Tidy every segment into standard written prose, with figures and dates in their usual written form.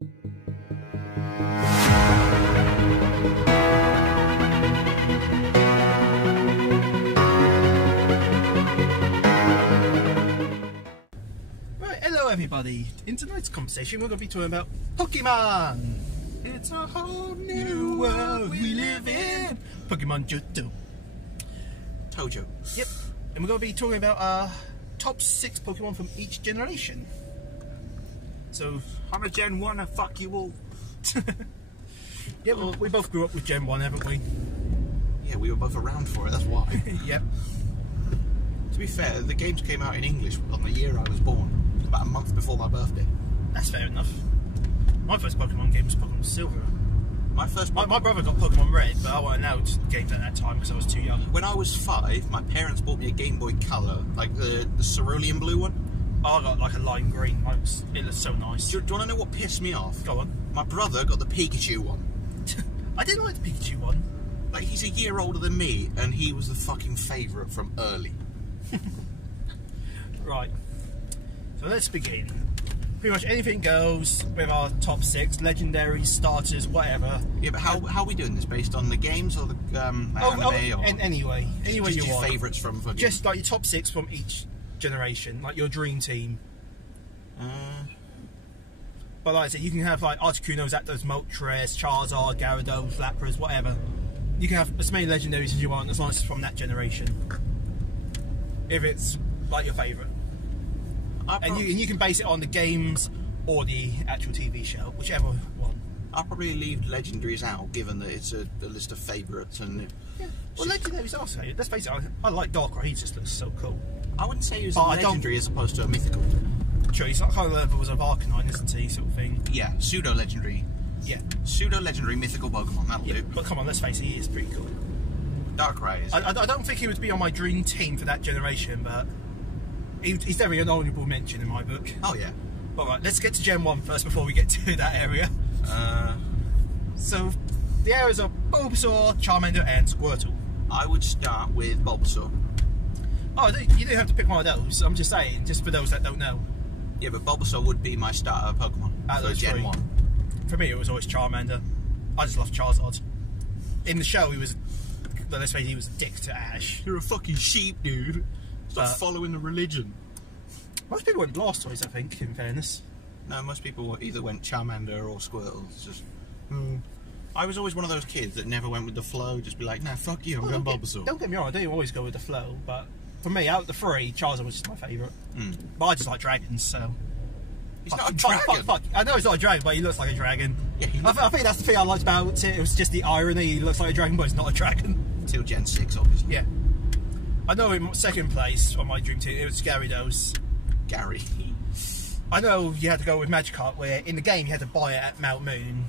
Hello everybody, in tonight's conversation we're going to be talking about Pokemon! It's a whole new world we live in! Pokemon Johto. Tojo. Yep, and we're going to be talking about top 6 Pokemon from each generation. So, I'm a Gen 1 and fuck you all. yeah, well, we both grew up with Gen 1, haven't we? Yeah, we were both around for it, that's why. Yep. To be fair, the games came out in English on the year I was born. About a month before my birthday. That's fair enough. My first Pokemon game was Pokemon Silver. My brother got Pokemon Red, but I wasn't allowed games at that time because I was too young. When I was 5, my parents bought me a Game Boy Color, like the cerulean blue one. Oh, I got like a lime green. It looks so nice. Do you want to know what pissed me off? Go on. My brother got the Pikachu one. I didn't like the Pikachu one. Like, he's a year older than me, and he was the fucking favourite from early. Right. So let's begin. Pretty much anything goes with our top 6, legendaries, starters, whatever. Yeah, but how are we doing this? Based on the games or the anime? Or anyway you want. Just your favourites from fucking... Just like your top 6 from each generation, like your dream team. But like I said, you can have like Articuno, Zapdos, Moltres, Charizard, Gyarados, Lapras, whatever. You can have as many legendaries as you want, as long as it's from that generation. If it's like your favourite. And you can base it on the games or the actual TV show, whichever one. I'll probably leave legendaries out, given that it's a list of favourites. And yeah. Well, legendaries also. Let's face it, I like Darkrai. He just looks so cool. I wouldn't say he was a legendary as opposed to a mythical. True, he's like kind of levels of Arcanine, isn't he, sort of thing? Yeah, pseudo legendary. Yeah, pseudo legendary mythical Pokemon. That'll do. But come on, let's face it, he is pretty cool. Darkrai is. I don't think he would be on my dream team for that generation, but he's definitely an honourable mention in my book. Oh yeah. But right, let's get to Gen 1 first before we get to that area. So, the areas are Bulbasaur, Charmander and Squirtle. I would start with Bulbasaur. Oh, you don't have to pick one of those. I'm just saying, just for those that don't know. Yeah, but Bulbasaur would be my starter Pokemon for Gen 1. For me, it was always Charmander. I just love Charizard. In the show, he was... Well, let's face it, he was a dick to Ash. You're a fucking sheep, dude. Stop following the religion. Most people went Blastoise, I think, in fairness. No, most people either went Charmander or Squirtle. It's just... I was always one of those kids that never went with the flow, just be like, nah, fuck you, I'm going Bulbasaur. Don't get me wrong, I do always go with the flow, but for me, out of the 3, Charizard was just my favourite. But I just like dragons, so... He's not a dragon! Fuck. I know he's not a dragon, but he looks like a dragon. Yeah, I think that's the thing I liked about it, it was just the irony, he looks like a dragon, but he's not a dragon. Until Gen 6, obviously. Yeah. I know in second place on my dream team, it was Gyarados. Gary. I know you had to go with Magikarp, where in the game you had to buy it at Mount Moon.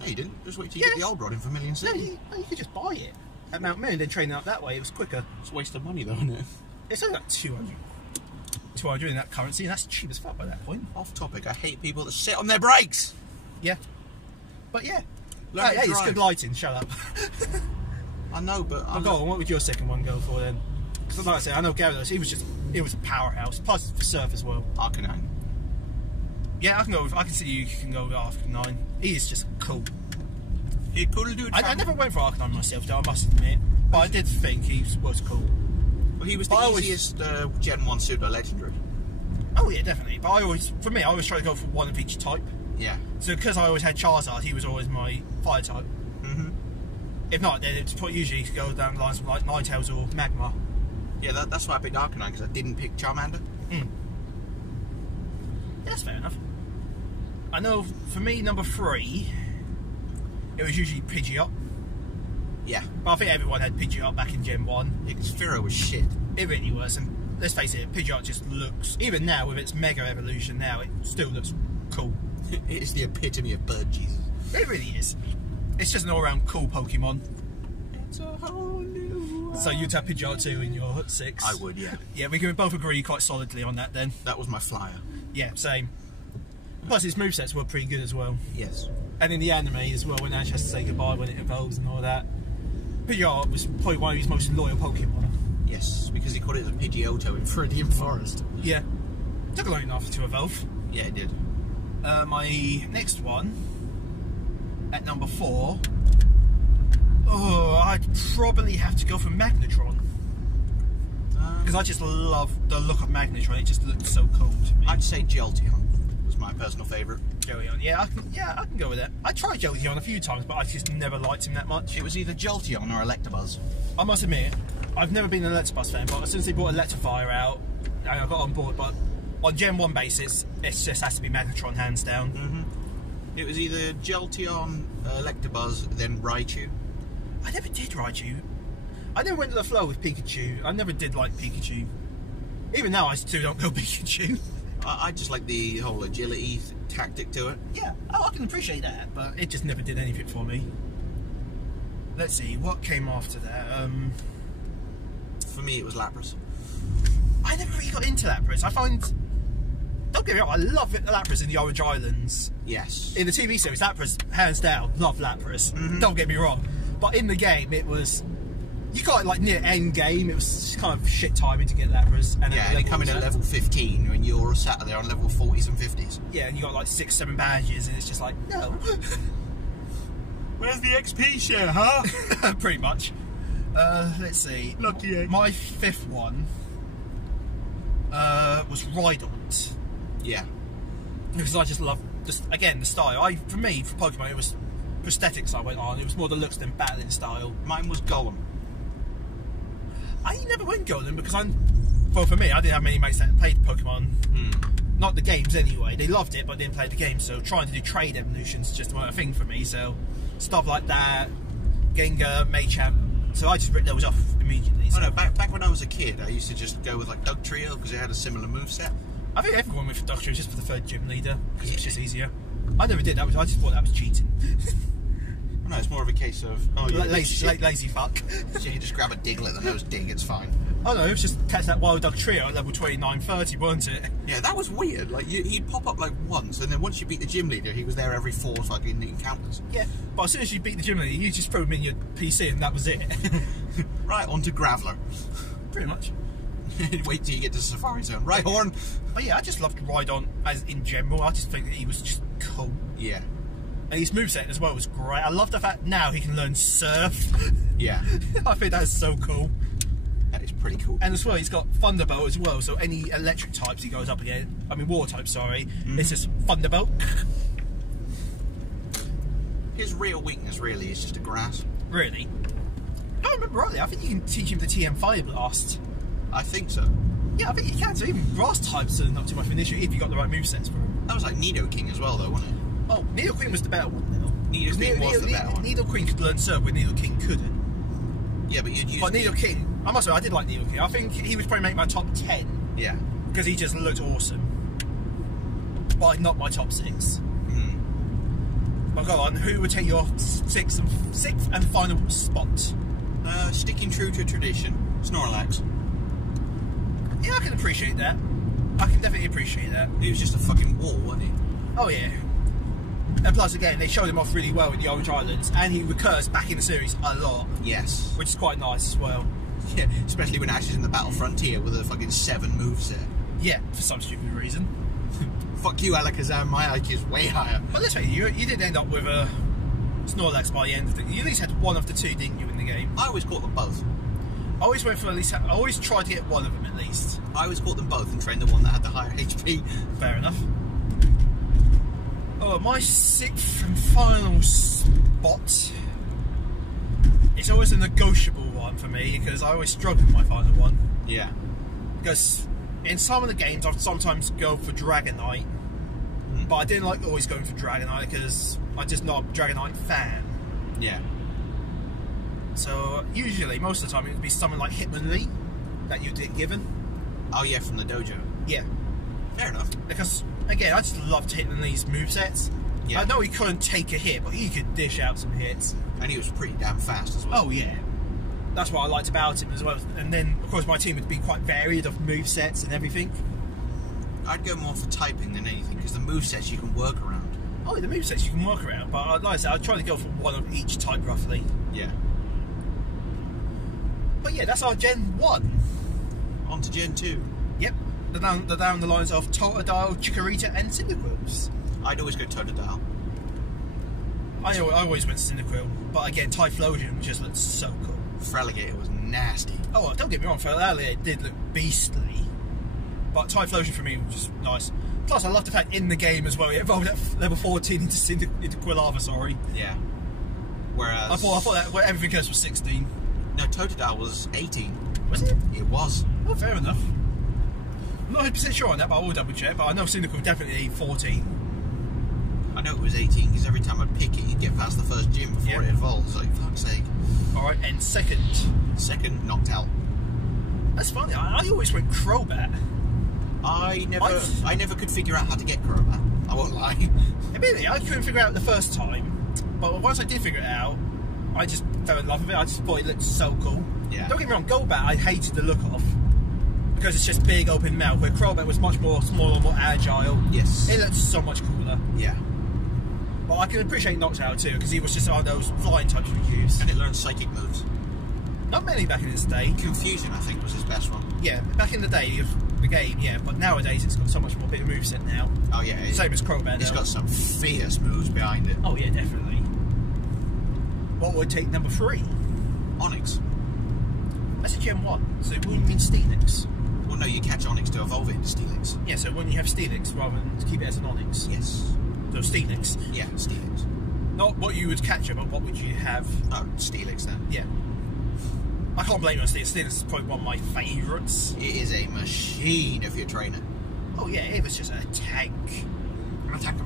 No, you didn't. Just wait till you get the old rod in Vermilion City. No, you could just buy it at Mount Moon, then train it up that way. It was quicker. It's a waste of money, though, isn't it? It's only like 200 in that currency, and that's cheap as fuck by that point. Off topic, I hate people that sit on their brakes. Yeah. But yeah. Hey, it's good lighting, shut up. I know, but... Go on, what would your second one go for then? Because like I said, I know Gyarados, it was a powerhouse, plus for Surf as well. Arcanine. Yeah, I can see you can go with Arcanine. He is just cool. He could do it. I never went for Arcanine myself, though, I must admit. But I did think he was cool. Well, he was the easiest Gen 1 pseudo-legendary. Oh yeah, definitely. But for me, I always try to go for one of each type. Yeah. So because I always had Charizard, he was always my fire type. If not, then it's usually to go down the lines of like Ninetales or Magma. Yeah, that's why I picked Arcanine, because I didn't pick Charmander. That's fair enough. I know, for me, number 3, it was usually Pidgeot. Yeah. But I think everyone had Pidgeot back in Gen 1. Yeah, because Pharaoh was shit. It really was, and let's face it, Pidgeot just looks, even now with its Mega Evolution now, it still looks cool. It is the epitome of bird Jesus. It really is. It's just an all-round cool Pokemon. It's a whole new world. So you'd have Pidgeot 2 in your 6? I would, yeah. Yeah, we can both agree quite solidly on that then. That was my flyer. Yeah, same. Plus his movesets were pretty good as well. Yes. And in the anime as well, when Ash has to say goodbye when it evolves and all that. Pidgeot was probably one of his most loyal Pokemon. Yes, because he called it a Pidgeotto in Viridian Forest. Yeah. Took long enough to evolve. Yeah, it did. My next one, at number 4, I'd probably have to go for Magnetron. Because I just love the look of Magnetron, it just looks so cool to me. I'd say Jolteon was my personal favourite. Jolteon, yeah, I can go with that. I tried Jolteon a few times, but I just never liked him that much. It was either Jolteon or Electabuzz. I must admit, I've never been an Electabuzz fan, but as soon as they brought Electivire out, I got on board, but on Gen 1 basis, it just has to be Magnetron, hands down. Mm-hmm. It was either Jolteon, Electabuzz, then Raichu. I never did Raichu. I never went to the flow with Pikachu. I never did like Pikachu. Even now, I still don't go Pikachu. I just like the whole agility tactic to it. Yeah, I can appreciate that, but it just never did anything for me. Let's see, what came after that? For me, it was Lapras. I never really got into Lapras. I find... Don't get me wrong, I love Lapras in the Orange Islands. Yes. In the TV series, Lapras, hands down, love Lapras. Mm-hmm. Don't get me wrong. But in the game, it was... You got it like near end game, it was kind of shit timing to get Lapras. And yeah, they come in at level 15 when you're sat there on level 40s and 50s. Yeah, and you got like 6, 7 badges, and it's just like, no. Where's the XP share, huh? Pretty much. Let's see. Lucky egg. My 5th one was Rhydont. Yeah. Because I just love, again, the style. For me, for Pokemon, it was prosthetics I went on. It was more the looks than battling style. Mine was Golem. I never went Golem because well, for me, I didn't have many mates that played Pokemon. Not the games anyway. They loved it, but didn't play the games. So trying to do trade evolutions just weren't a thing for me. So stuff like that, Gengar, Machamp. So I just ripped those off immediately. So. I know, back when I was a kid, I used to just go with like Dugtrio because it had a similar moveset. I think everyone went for Dugtrio just for the third gym leader because it was just easier. I never did that. I just thought that was cheating. No, it's more of a case of lazy fuck. So you just grab a Diglett and those dig, it's fine. Oh no, it was just catch that wild Dugtrio at level 29-30, weren't it? Yeah, that was weird. Like he'd pop up like once, and then once you beat the gym leader, he was there every 4 fucking encounters. Yeah, but as soon as you beat the gym leader, you just throw him in your PC and that was it. Right, on to Graveler. Pretty much. Wait till you get to Safari Zone. Right, Horn. But yeah, I just loved Rhydont as in general. I just think that he was just cool. Yeah. And his moveset as well was great. I love the fact now he can learn Surf. Yeah. I think that's so cool. That is pretty cool. And as well, he's got Thunderbolt as well, so any electric types he goes up against, I mean water types, sorry, it's just Thunderbolt. His real weakness really is just a grass. Really? I don't remember rightly, I think you can teach him the TM Fire Blast. I think so. Yeah, I think you can, so even grass types are not too much of an issue if you got the right movesets for him. That was like Nidoking as well though, wasn't it? Oh, Nidoqueen was the better one though. Nidoqueen was the better one. Nidoqueen could learn Surf where Nidoking couldn't. Yeah, but you'd use... But Nidoking, I must say, I did like Nidoking. I think he would probably make my top 10. Yeah. Because he just looked awesome. But not my top 6. But go on, who would take your sixth and final spot? Sticking true to tradition, Snorlax. Yeah, I can appreciate that. I can definitely appreciate that. He was just a fucking wall, wasn't he? Oh yeah. And plus, again, they showed him off really well in the Orange Islands, and he recurs back in the series a lot. Yes. Which is quite nice as well. Yeah, especially when Ash is in the Battle Frontier with a fucking 7 moveset. Yeah, for some stupid reason. Fuck you, Alakazam, my IQ is way higher. But let's face it, you did end up with a Snorlax by the end of the... You at least had one of the 2, didn't you, in the game? I always caught them both. I always went for at least... I always tried to get one of them at least. I always caught them both and trained the one that had the higher HP. Fair enough. Oh, my 6th and final spot is always a negotiable one for me because I always struggle with my final one. Yeah. Because in some of the games I'd sometimes go for Dragonite, but I didn't like always going for Dragonite because I'm just not a Dragonite fan. Yeah. So usually, most of the time, it would be someone like Hitmonlee that you'd get given. Oh yeah, from the dojo. Yeah. Fair enough. Because, again, I just loved Hitmonlee's movesets. Yeah. I know he couldn't take a hit, but he could dish out some hits. And he was pretty damn fast as well. Oh yeah. That's what I liked about him as well. And then, of course, my team would be quite varied of movesets and everything. I'd go more for typing than anything, because the movesets you can work around. Oh, the movesets you can work around, but like I said, I'd try to go for one of each type, roughly. Yeah. But yeah, that's our Gen 1. On to Gen 2. Yep. They're down the lines of Totodile, Chikorita and Cyndaquils. I'd always go Totodile. I always went Cyndaquil, but again, Typhlosion just looked so cool. Feraligatr was nasty. Oh, well, don't get me wrong, Feraligatr did look beastly, but Typhlosion for me was just nice. Plus, I love the fact in the game as well, it evolved at level 14 into Quilava, sorry. Yeah. Whereas... I thought that well, everything else was 16. No, Totodile was 18. Was it? It was. Oh, fair enough. I'm not 100% sure on that, but I will double check. But I know Cyndaquil was definitely 14. I know it was 18 because every time I'd pick it, you'd get past the first gym before it evolves. Like, fuck's sake. Alright, and second. Second, knocked out. That's funny, I always went Crobat. I never could figure out how to get Crobat. I won't lie. Admittedly, I couldn't figure it out the first time, but once I did figure it out, I just fell in love with it. I just thought it looked so cool. Yeah. Don't get me wrong, Golbat I hated the look of because it's just big open mouth, where Crobat was much more smaller, more agile. Yes. It looked so much cooler. Yeah. But I can appreciate Noctowl too, because he was just one of those flying types we use. And it learned psychic moves. Not many back in its day. Confusion, I think, was his best one. Yeah, back in the day of the game, yeah, but nowadays it's got so much more bigger moveset now. Oh yeah. Same as Crobat. It's got some fierce moves behind it. Oh yeah, definitely. What would take number 3? Onyx. That's a Gen 1, so it wouldn't mean Steelix. Well, no, you catch Onyx to evolve it into Steelix. Yeah, so when you have Steelix rather than to keep it as an Onyx. Yes. So Steelix. Yeah, Steelix. Not what you would catch it, but what would you have? Oh, Steelix then. Yeah. I can't blame you on Steelix. Steelix is probably one of my favourites. It is a machine if you're a trainer. Oh yeah, it was just a tank. Attack.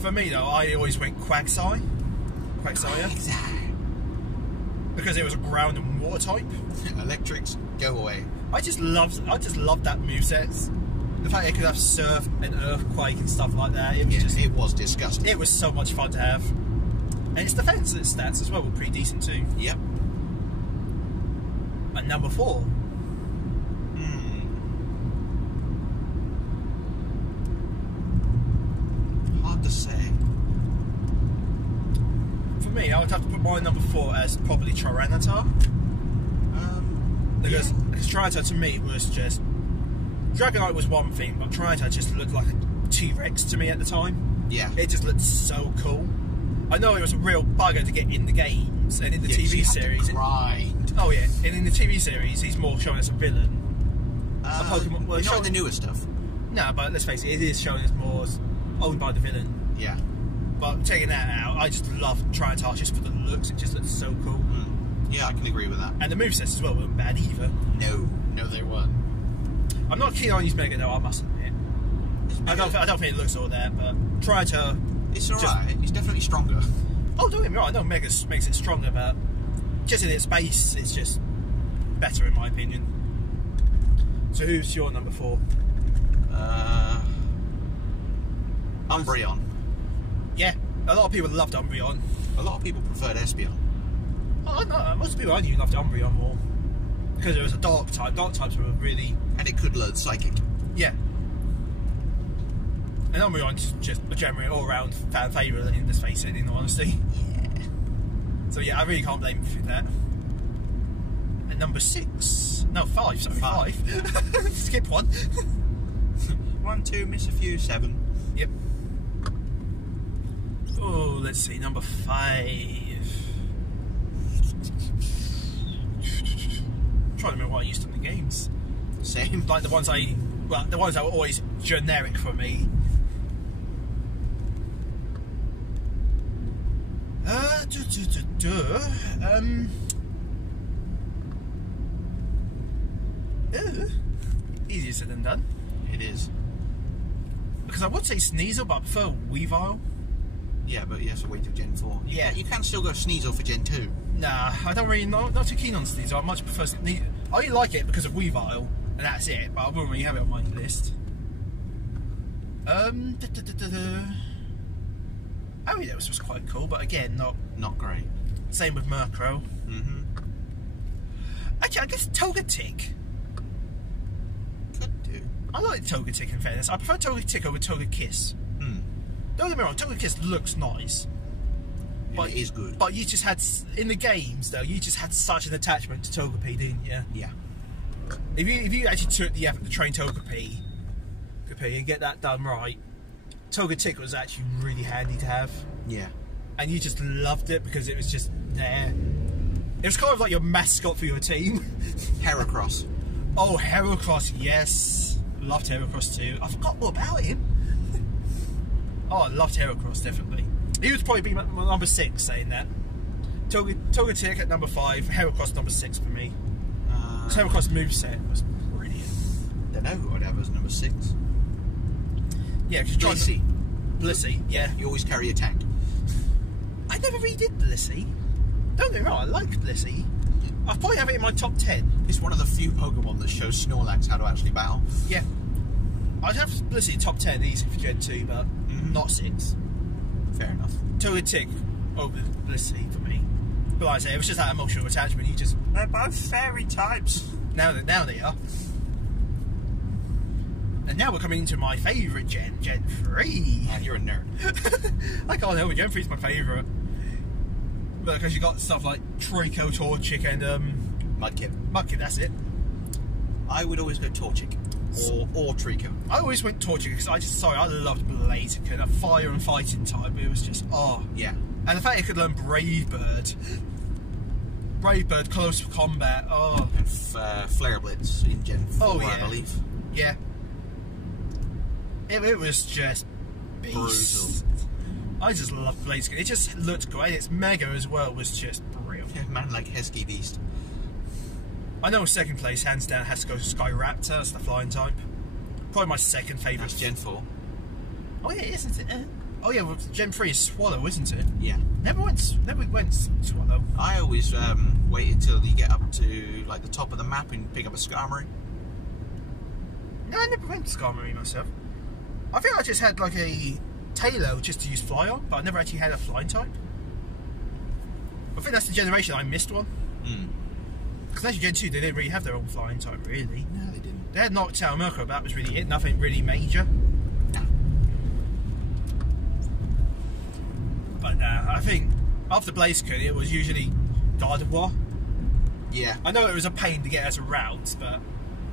For me though, I always went Quagsire. Because it was a ground and water type. Electrics, go away. I just loved that moveset. The fact it could have Surf and Earthquake and stuff like that. It was it was disgusting. It was so much fun to have. And its defense stats as well were pretty decent too. Yep. And number 4. Hard to say. For me, I would have to put my number 4 as probably Tyranitar. Because Tyranitar to me was just... Dragonite was one thing, but Tyranitar just looked like a T-Rex to me at the time. Yeah. It just looked so cool. I know it was a real bugger to get in the games and in the TV series. Grind. Oh yeah, and in the TV series, he's more shown as a villain. A Pokemon. Well, it's showing the newer stuff. No, but let's face it is shown as more owned by the villain. Yeah. But taking that out, I just love Tyranitar just for the looks. It just looks so cool. Yeah, I can agree with that. And the movesets as well weren't bad either. No, they weren't. I'm not keen on using Mega though, I must admit. I don't think it looks all that, but Tyranitar... It's alright, it's definitely stronger. Oh, don't get me wrong, I know Mega makes it stronger, but just in its base, it's just better in my opinion. So who's your number 4? Umbreon. Yeah, a lot of people loved Umbreon. A lot of people preferred Espeon. Oh, no, most people I knew loved Umbreon more. Because it was a dark type. Dark types were really... And it could learn Psychic. Yeah. And Umbreon's just a generally all-round fan favourite, let's face it, in all honesty. Yeah. So yeah, I really can't blame him for that. And number 6... No, 5, sorry, 5. Skip one. 1, 2, miss a few, 7. Yep. Oh, let's see, number 5. I'm trying to remember what I used in the games. Same. Like the ones that were always generic for me. Easier said than done. It is. Because I would say Sneasel, but I prefer Weavile. Yeah, but you have to wait till Gen 4. Yeah. You can still go Sneasel for Gen 2. Nah, I don't really know. Not too keen on Sneasel. I much prefer Sneasel. I only like it because of Weavile, and that's it. But I wouldn't really have it on my list. Ariados was quite cool, but again, not great. Same with Murkrow. Mm-hmm. Actually, I guess Togetic. Could do. I like Togetic in fairness. I prefer Togetic over Togekiss. Don't get me wrong, Togekiss looks nice. But it is good. But you just had, in the games though, you just had such an attachment to Togepi, didn't you? Yeah. If you actually took the effort to train Togepi and get that done right, Togetic was actually really handy to have. Yeah. And you just loved it because it was just there. It was kind of like your mascot for your team. Heracross. Oh, Heracross, yes. Loved Heracross too. I forgot all about him. Oh, I loved Heracross, definitely. He would probably be my number 6, saying that. Togetic at number 5, Heracross number 6 for me. Heracross moveset was brilliant. Don't know who I'd have as number 6. Yeah, because Blissey. Blissey, yeah. You always carry a tank. I never really did Blissey. Don't get me wrong, I like Blissey. I'd probably have it in my top 10. It's one of the few Pokemon that shows Snorlax how to actually battle. Yeah. I'd have Blissey top 10 easy for Gen 2, but not 6. Fair enough. Togetic over Blissey for me. But like I say, it was just that emotional attachment. You just... They're both fairy types. Now they are. And now we're coming into my favourite Gen 3. Yeah, you're a nerd. I can't help it, Gen 3 is my favourite. But because you got stuff like Trico, Torchic and Mudkip. Mudkip, that's it. I would always go Torchic. Or Trico. I always went Torchic because I loved Blaziken, a fire and fighting type. It was just, oh. Yeah. And the fact it could learn Brave Bird. Brave Bird, close combat, oh. And Flare Blitz in Gen 4, I believe. Yeah. It was just beast. Brutal. I just loved Blaziken. It just looked great. Its Mega as well was just brilliant. Yeah, man like Husky Beast. I know second place, hands down, has to go to Skyraptor. That's the flying type. Probably my second favourite. That's Gen 4. Oh yeah, isn't it? Oh yeah, well, Gen 3 is Swallow, isn't it? Yeah. Never went Swallow. I always waited till you get up to like the top of the map and pick up a Skarmory. No, I never went to Skarmory myself. I think I just had like a Tailo just to use Fly on, but I never actually had a flying type. I think that's the generation I missed one. Because actually Gen 2, they didn't really have their own flying type, really. No, they didn't. They had Noctowl and Murkrow, but that was really it. Nothing really major. No. But I think after Blaziken, it was usually Gardevoir. Yeah. I know it was a pain to get as a route, but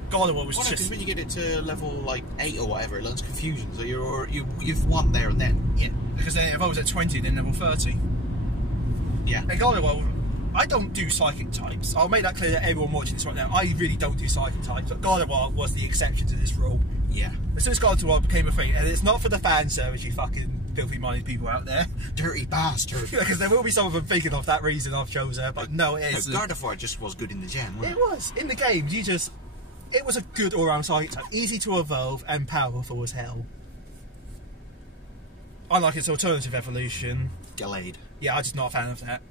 Gardevoir was Well, just... when you get it to level like 8 or whatever, it learns Confusion, so you've won there and then. Yeah, because then if I was at 20, then level 30. Yeah. And Gardevoir, I don't do Psychic types. I'll make that clear to everyone watching this right now. I really don't do Psychic types, but Gardevoir was the exception to this rule. Yeah. As soon as Gardevoir became a thing, and it's not for the fan service, you fucking filthy-minded people out there. Dirty bastard. Because there will be some of them thinking of that reason I've chose her, but no, it isn't. No, Gardevoir just was good in the gen, wasn't It was. In the games, it was a good all-round Psychic type. Easy to evolve and powerful as hell. Unlike its alternative evolution. Gallade. Yeah, I'm just not a fan of that.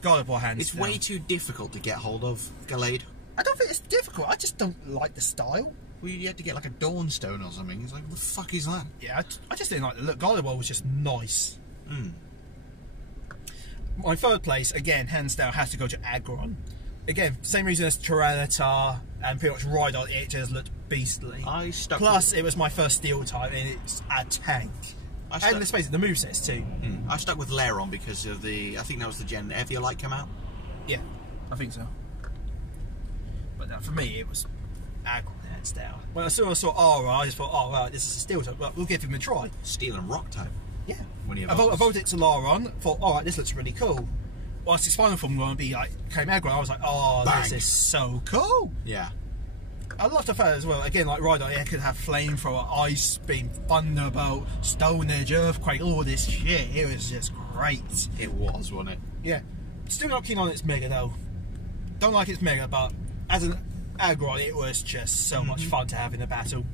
Gardevoir hands It's down. way too difficult to get hold of, Gallade. I don't think it's difficult, I just don't like the style. Well, you had to get like a Dawnstone or something. It's like, what the fuck is that? Yeah, I just didn't like the look. Gardevoir was just nice. My third place, again, hands down, has to go to Aggron. Again, same reason as Tyranitar and pretty much Rhydon, it just looked beastly. Plus, it was my first Steel type, and it's a tank. And let's face it, the movesets too. I stuck with Lairon because of I think that was the gen Eviolite came out. Yeah, I think so. But for me, it was Aggron hands down. When I saw Aura, I just thought, oh, well, this is a Steel type, but we'll give him a try. Steel and Rock type. Yeah. When he I evolved it to Lairon, thought, alright, this looks really cool. Whilst its final form going to be like, came Aggron, I was like, oh, Bang. This is so cool. Yeah. I love the fact as well, again, like Rhydon, it could have Flamethrower, Ice Beam, Thunderbolt, Stone Edge, Earthquake, all this shit. It was just great. It was, wasn't it? Yeah. Still not keen on its Mega though. Don't like its Mega, but as an Aggron, it was just so much fun to have in a battle.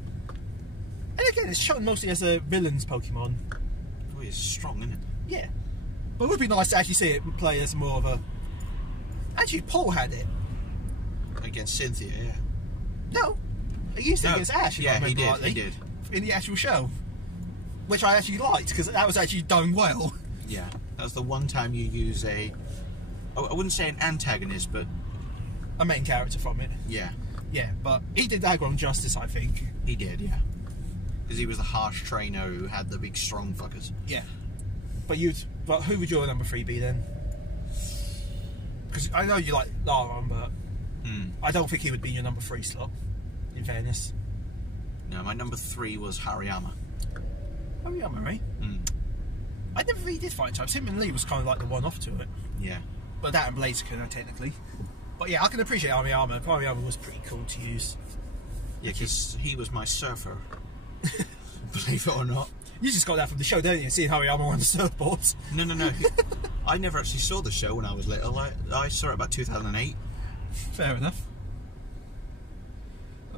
And again, it's shown mostly as a villain's Pokemon. Oh, it's strong, isn't it? Yeah. But it would be nice to actually see it play as more of a... Actually, Paul had it. Against Cynthia, yeah. No. He used it against Ash, if I remember rightly. He did. In the actual show. Which I actually liked, because that was actually done well. Yeah. That was the one time you use I wouldn't say an antagonist, but... A main character from it. Yeah. Yeah, but he did Aggron justice, I think. He did, yeah. Because he was the harsh trainer who had the big strong fuckers. Yeah. But who would your number 3 be then? Because I know you like Lairon, but I don't think he would be your number 3 slot, in fairness. No, my number 3 was Hariyama. Hariyama, eh? Mm. I never really did fight types. Him and Lee was kind of like the one-off to it. Yeah. But that and Blaziken, technically. But yeah, I can appreciate Hariyama. Hariyama was pretty cool to use. Yeah, because he was my surfer. Believe it or not. You just got that from the show, don't you? Seeing Hariyama on the surfboards. No. I never actually saw the show when I was little. I saw it about 2008. Fair enough.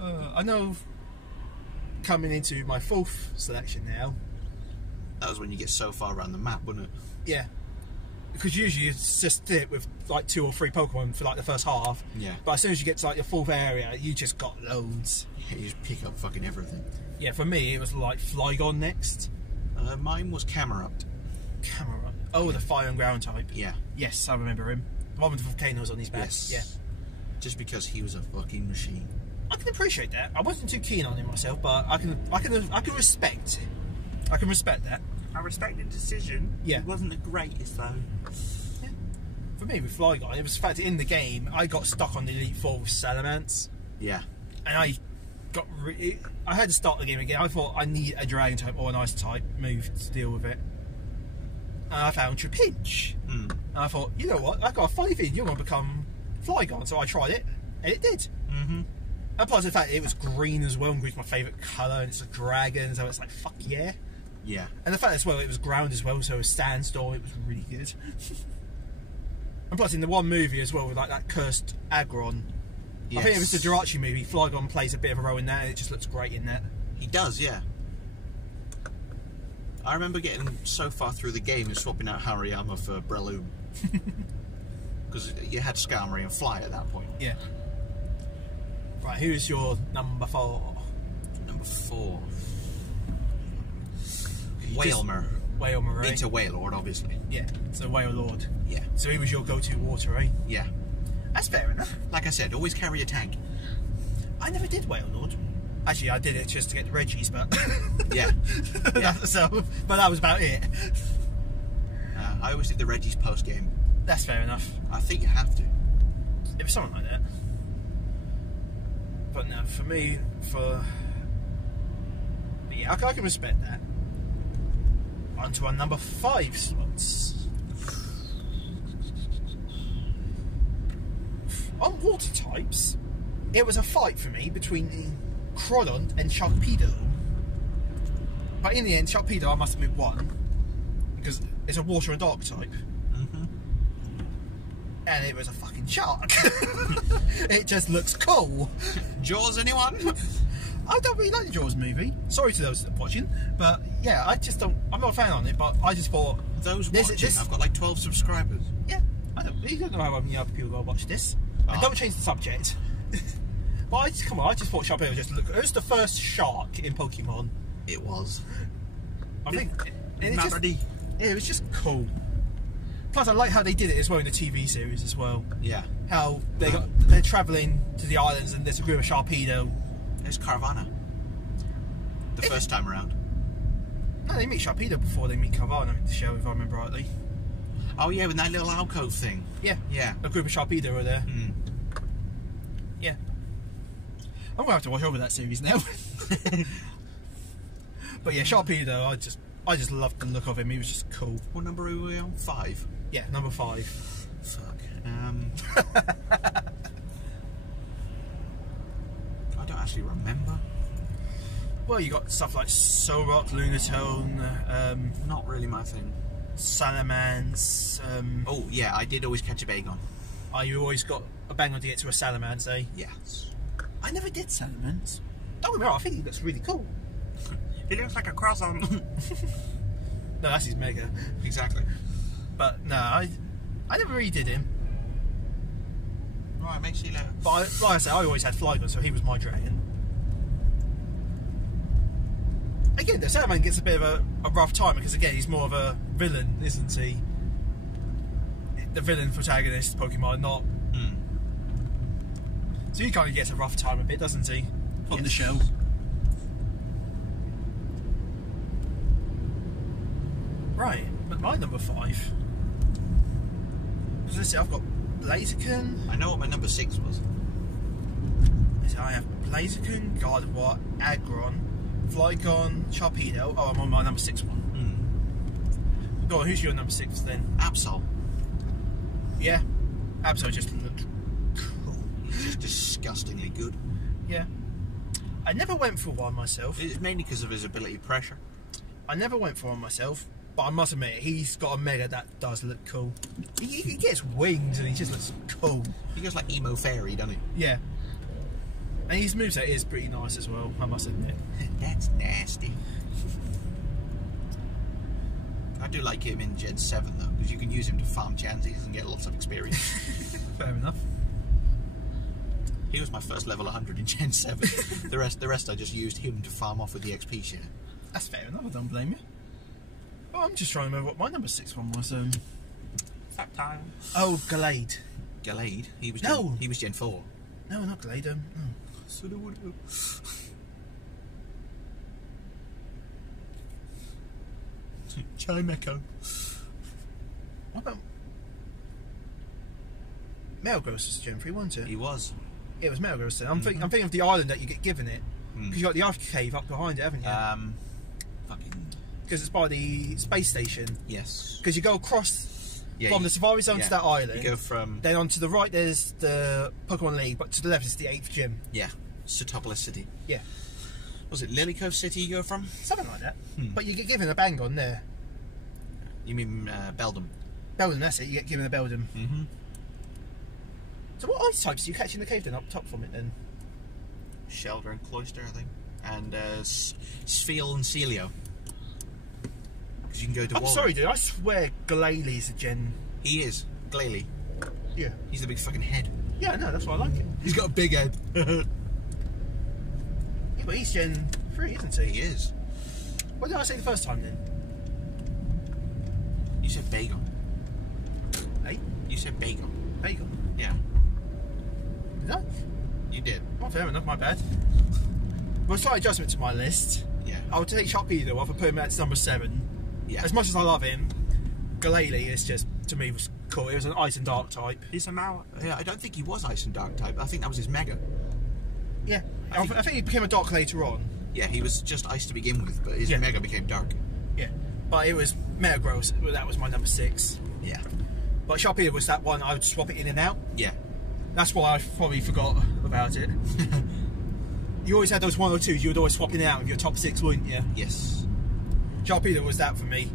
I know, coming into my 4th selection now. That was when you get so far around the map, wasn't it? Yeah. Because usually you just stick with like 2 or 3 Pokemon for like the first half. Yeah. But as soon as you get to like your 4th area, you just got loads. Yeah, you just pick up fucking everything. Yeah, for me it was like Flygon next. Mine was Camerupt. Camerupt. Oh, the fire and ground type. Yeah. Yes, I remember him. The one with the volcanoes on his back. Yes. Yeah. Just because he was a fucking machine. I can appreciate that. I wasn't too keen on him myself, but I can respect it. I can respect that. I respect the decision. Yeah. It wasn't the greatest though. Yeah. For me with Flygon, it was the fact that in the game I got stuck on the Elite Four with Salamence. Yeah. And I had to start the game again. I thought I need a Dragon type or an Ice type move to deal with it. And I found Trapinch. Mm. And I thought, you know what? I've got a funny feeling you're going to become Flygon. So I tried it, and it did. Mm-hmm. And plus the fact it was green as well, and green's my favourite colour, and it's a dragon, so it's like, fuck yeah. Yeah. And the fact as well, it was ground as well, so it was Sandstorm, it was really good. And plus in the one movie as well, with like that cursed Aggron, Yes. I think it was the Jirachi movie, Flygon plays a bit of a role in that, and it just looks great in that. He does, yeah. I remember getting so far through the game and swapping out Hariyama for Breloom. Because you had Skarmory and Fly at that point. Yeah. Right, who's your number 4? Number 4. Wailmer. Wailmer, eh? Into Wailord, obviously. Yeah, so Wailord. Yeah. So he was your go-to water, eh? Yeah. That's fair enough. Like I said, always carry a tank. I never did Wailord. Actually, I did it just to get the Reggies, but... Yeah. Yeah. But that was about it. I always did the Reggie's post-game. That's fair enough. I think you have to. It was something like that. But no, for me, yeah, I can respect that. On to our number 5 slots. On water types, it was a fight for me between Crawdont and Sharpedo. But in the end, Sharpedo I must admit won, because it's a water and dark type. Mm-hmm. And it was a fucking shark. It just looks cool. Jaws, anyone? I don't really like the Jaws movie. Sorry to those that are watching, but yeah, I'm not a fan on it, but I just thought... Those watching, I've got like 12 subscribers. Yeah, you don't know how many other people go watch this. And don't change the subject. But I just thought Sharpedo it was the first shark in Pokemon. It was. I think... it was just cool. Plus, I like how they did it as well in the TV series as well. Yeah. How they're travelling to the islands and there's a group of Sharpedo. There's Carvana. The first time around. No, they meet Sharpedo before they meet Carvana in the show, if I remember rightly. Oh yeah, with that little alcove thing. Yeah. Yeah. A group of Sharpedo are there. Mm. Yeah. I'm gonna have to watch over that series now. But yeah, Sharpedo, I just loved the look of him. He was just cool. What number are we on? 5? Yeah, number 5. Fuck. I don't actually remember. Well, you got stuff like Solrock, Lunatone, Not really my thing. Salamence. Oh yeah, I did always catch a Bagon. You always got a bang on to get to a Salamence, eh? Yes. I never did Salamence. Don't get me wrong, I think he looks really cool. He looks like a cross-on. No, that's his Mega. Exactly. But no, I never really did him. Right, make see you later. But like I said, I always had Flygon, so he was my dragon. Again, the Salamence gets a bit of a rough time because again, he's more of a villain, isn't he? The villain protagonist Pokemon, not. Mm. So he kind of gets a rough time a bit, doesn't he? On the show. Right, but my number 5. Let's see, I've got Blaziken. I know what my number 6 was. So I have Blaziken, Gardevoir, Aggron, Flygon, Sharpedo. Oh, I'm on my number 6 one. Go on, who's your number 6 then? Absol. Yeah, Absol just looked cool. He's just disgustingly good. Yeah. I never went for one myself. It's mainly because of his ability pressure. I never went for one myself, but I must admit, he's got a Mega that does look cool. He gets wings and he just looks cool. He goes like emo fairy, doesn't he? Yeah. And his moveset is pretty nice as well, I must admit. That's nasty. I do like him in Gen 7 though, because you can use him to farm chances and get lots of experience. Fair enough. He was my first level 100 in Gen 7. the rest I just used him to farm off with the XP share. That's fair enough, I don't blame you. Oh, I'm just trying to remember what my number 6 one was. Tactile. Oh, Gallade. Gallade? He was he was Gen 4. No, not Gallade. Chimecho. What about Metagross was Gen 3, wasn't it? He was. Yeah, it was Metagross then. I'm thinking of the island that you get given it. Because you got the Arctic cave up behind it, haven't you? Fucking... Because it's by the space station. Yes. Because you go across from the Safari Zone to that island. You go from... Then on to the right there's the Pokemon League, but to the left is the 8th gym. Yeah. Setopolis City. Yeah. Was it Lily Cove City you go from? Something like that. But you get given a Bangon there. You mean Beldum? Beldum, that's it. You get given a Beldum. Mm-hmm. So what ice types do you catch in the cave then, up top from it then? Shelter and Cloyster, I think. And Spheal and Celio. Because you can go to I'm sorry, dude. I swear Glalie a Gen... He is. Glalie. Yeah. He's the big fucking head. Yeah, no, that's why I like it. He's got a big head. Yeah, but he's Gen 3, isn't he? He is. What did I say the first time then? You said Bagon. Hey? You said Bagon. Bagon? Yeah. Did I? You did. Oh, fair enough, my bad. Well, a slight adjustment to my list. Yeah. I would take Sharpedo off and put him at number 7. Yeah. As much as I love him, Glalie is just, to me, was cool. It was an Ice and Dark type. He's a Mal. Yeah, I don't think he was Ice and Dark type. I think that was his Mega. Yeah. I think he became a Dark later on. Yeah, he was just Ice to begin with, but his Mega became Dark. Yeah. But it was Metagross. That was my number 6. Yeah. But Sharpedo was that one I would swap it in and out. Yeah. That's why I probably forgot about it. You always had those 1 or 2s, you would always swap in and out of your top 6, wouldn't you? Yes. Sharpedo was that for me.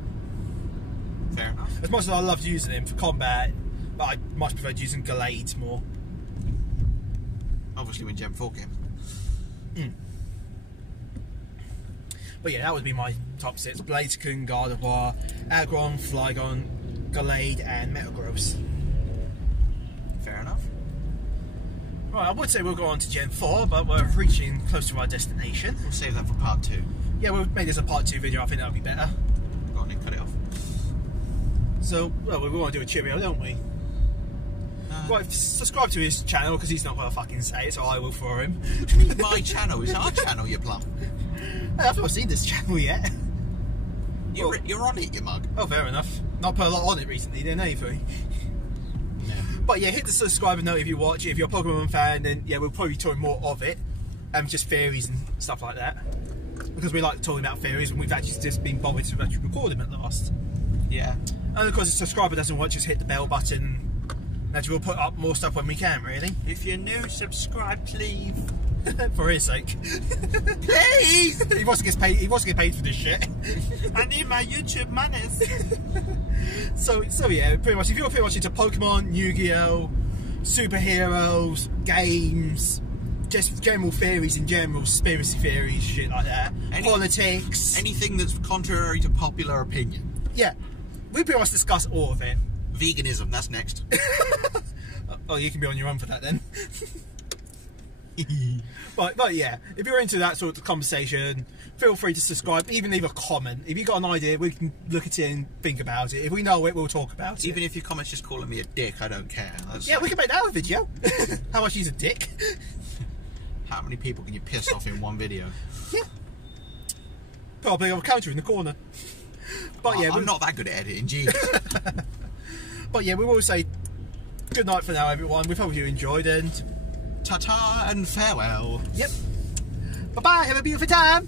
Fair enough. As much as I loved using him for combat, but I much preferred using Gallade more. Obviously when Gen 4 came. But yeah, that would be my top 6. Blaziken, Gardevoir, Aggron, Flygon, Gallade and Metagross. Fair enough. Right, I would say we'll go on to Gen 4, but we're reaching close to our destination. We'll save that for part 2. Yeah, we'll make this a part 2 video, I think that would be better. Go on then, cut it off. So, well, we want to do a cheerio, don't we? Right, subscribe to his channel, because he's not going to fucking say it, so I will for him. What do you mean my channel? It's our channel, you plum. Hey, I've not seen this channel yet. You're on it, you mug. Oh, fair enough. Not put a lot on it recently, then, have we? No. But yeah, hit the subscribe note if you watch it. If you're a Pokemon fan, then yeah, we'll probably be talking more of it. Just theories and stuff like that. Because we like talking about theories, and we've actually just been bothered to actually record them at last. Yeah. And of course, if a subscriber doesn't watch, just hit the bell button. And we'll put up more stuff when we can, really. If you're new, subscribe, please. For his sake. Please! He wants to get paid. He wants to get paid for this shit. I need my YouTube monies. So yeah, pretty much. If you're pretty much into Pokemon, Yu-Gi-Oh, superheroes, games, just general theories in general, conspiracy theories, shit like that, politics, anything that's contrary to popular opinion. Yeah, we pretty much discuss all of it. Veganism, that's next. Oh, you can be on your own for that then. But yeah, if you're into that sort of conversation, feel free to subscribe, even leave a comment. If you've got an idea, we can look at it and think about it. If we know it, we'll talk about it. Even if your comment's just calling me a dick, I don't care. Yeah, we can make that a video. How much he's a dick. How many people can you piss off in one video? Yeah. Probably on a counter in the corner. But yeah, I'm not that good at editing, gee. But yeah, we will say good night for now, everyone. We hope you enjoyed, and ta-ta and farewell. Yep. Bye-bye, have a beautiful time.